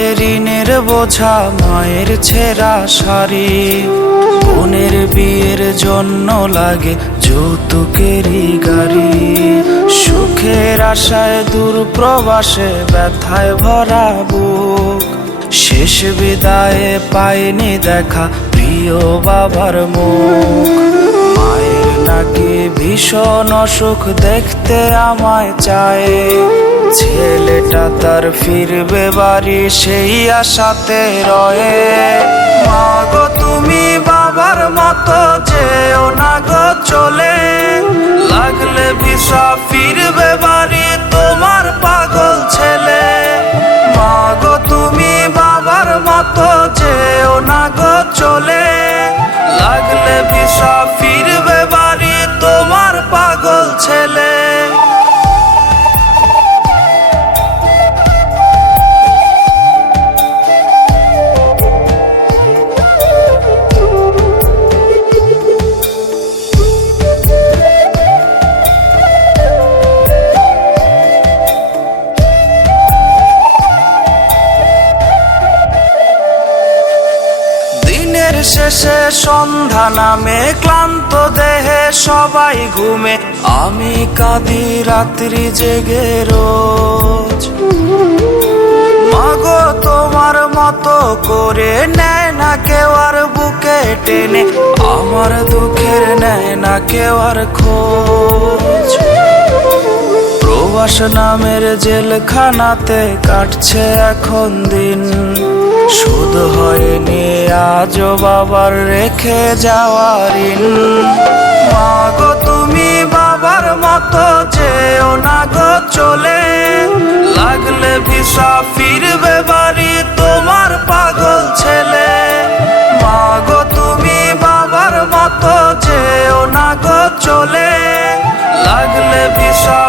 কাঁধে ঋণের বোঝা, মায়ের ছেঁড়া শাড়ি, বোনের বিয়ের জন্য লাগে যৌতুকেরই গাড়ি। সুখের আশায় দূর প্রবাসে ব্যথায় ভরা বুক, শেষ বিদায়ে পাইনি দেখা প্রিয় বাবার মুখ। মায়ের নাকি ভীষণ অসুখ, দেখতে আমায় চায়, ছেলেটা তার ফিরবে বাড়ি সেই আশাতে রয়ে। মা গো তুমি বাবার মতো যেও না গো চলে, লাগলে ভিসা ফিরবে বাড়ি তোমার পাগল ছেলে। মা গো তুমি বাবার মতো যেও না গো চলে, লাগলে ভিসা ফিরবে বাড়ি তোমার পাগল ছেলে। শেষে সন্ধ্যা নামে, ক্লান্ত দেহে সবাই ঘুমে, আমি কাঁদি রাত্রি জেগে রোজ। মাগো তোমার মতো করে নেয় না কেউ আর বুকে টেনে, আমার দুঃখের নেয় না কেউ আর খোঁজ। প্রবাস নামের জেলখানাতে কাটছে এখন দিন, শুধ হয়নি আজও বাবার রেখে যাওয়া ঋণ। মা গো তুমি বাবার মতো যেও না গো চলে, লাগলে ভিসা ফিরবে বাড়ি তোমার পাগল ছেলে। মা গো তুমি বাবার মতো যেও না গো চলে, লাগলে ভিসা